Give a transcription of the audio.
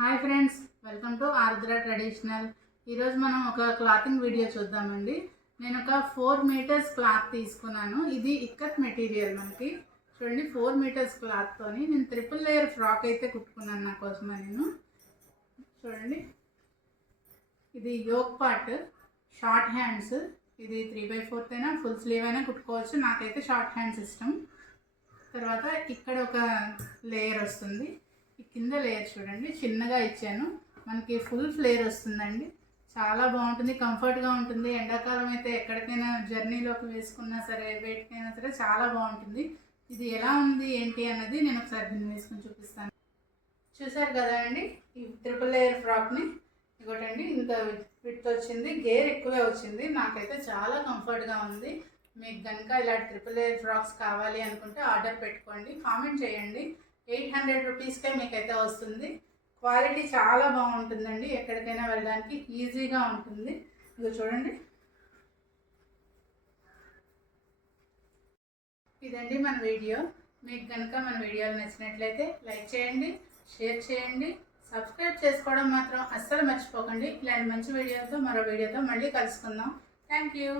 Hi friends, welcome to Ardra Traditional. ఈరోజు మనం ఒక క్లాతింగ్ వీడియో చూద్దామండి. నేను ఒక 4 మీటర్స్ క్లాత్ తీసుకున్నాను. ఇది ఇక్కత్ మెటీరియల్. మనకి చూడండి, 4 మీటర్స్ క్లాత్తోని నేను ట్రిపుల్ లేయర్ ఫ్రాక్ అయితే కుట్టుకున్నాను నా కోసమే. నేను చూడండి, ఇది యోక్ పార్ట్, షార్ట్ హ్యాండ్స్. ఇది 3/4 అయినా ఫుల్ స్లీవ్ అయినా కుట్టుకోవచ్చు. నాకైతే షార్ట్ హ్యాండ్స్ ఇష్టం. తర్వాత ఇక్కడ ఒక లేయర్ వస్తుంది. ఈ కింద లేయర్ చూడండి, చిన్నగా ఇచ్చాను. మనకి ఫుల్ ఫ్లేర్ వస్తుందండి. చాలా బాగుంటుంది, కంఫర్ట్గా ఉంటుంది. ఎండాకాలం అయితే ఎక్కడికైనా జర్నీలోకి వేసుకున్నా సరే, వేటికైనా సరే చాలా బాగుంటుంది. ఇది ఎలా ఉంది ఏంటి అన్నది నేను ఒకసారి దీన్ని వేసుకొని చూపిస్తాను. చూసారు కదా అండి, ఈ ట్రిపుల్ లేయర్ ఫ్రాక్ని ఇవ్వటండి. ఇంత ఫిట్ వచ్చింది, గేర్ ఎక్కువే వచ్చింది. నాకైతే చాలా కంఫర్ట్గా ఉంది. మీకు కనుక ఇలా ట్రిపుల్ లేయర్ ఫ్రాక్స్ కావాలి అనుకుంటే ఆర్డర్ పెట్టుకోండి, కామెంట్ చేయండి. 800 రూపీస్కే మీకైతే వస్తుంది. క్వాలిటీ చాలా బాగుంటుందండి. ఎక్కడికైనా వెళ్ళడానికి ఈజీగా ఉంటుంది. ఇది చూడండి, ఇదండి మన వీడియో. మీకు కనుక మన వీడియోలు నచ్చినట్లయితే లైక్ చేయండి, షేర్ చేయండి, సబ్స్క్రైబ్ చేసుకోవడం మాత్రం అస్సలు మర్చిపోకండి. ఇలాంటి మంచి వీడియోతో మరో వీడియోతో మళ్ళీ కలుసుకుందాం. Thank you.